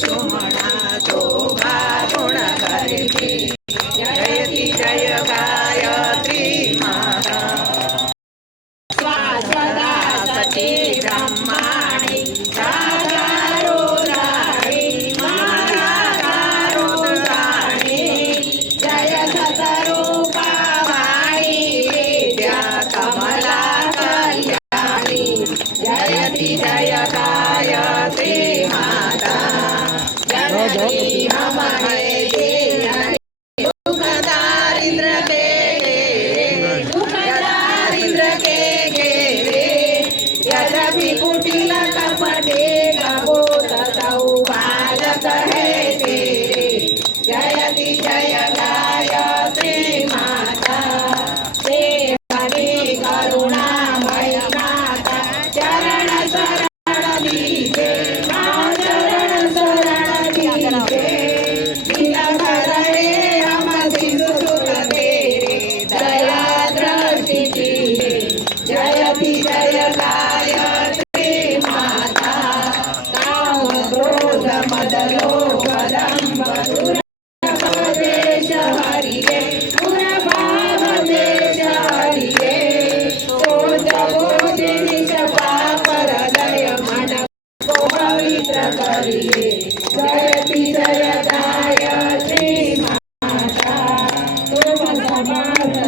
कुसुमणा शोभा गुण करती जयति जय गायत्री माता सदा सती ब्रह्माणी रुद्राणी रुद्राणी जय सतरूपा वाणी विद्या कमला कल्याणी जयति जय गायत्री माता जननी हमारे दुख दारिद्र के घेरे यद्यपि कुटिल कपटे कबोध सौभाग्य है तेरे जयति जय गायत्री माता देवनी करुणामयी माता चरण शरण दीजे चरण शरण दीजे तिलक रहे हम सिंधु सुत तेरे दया दृष्टि कीजे जयति जय गायत्री माता काम क्रोध मद लोभ दंभ देश हरिये पुर भाव देश हरिये कोट कोटि निज पाप हृदय मन को पवित्र करिये जयति जय गायत्री माता तुम समा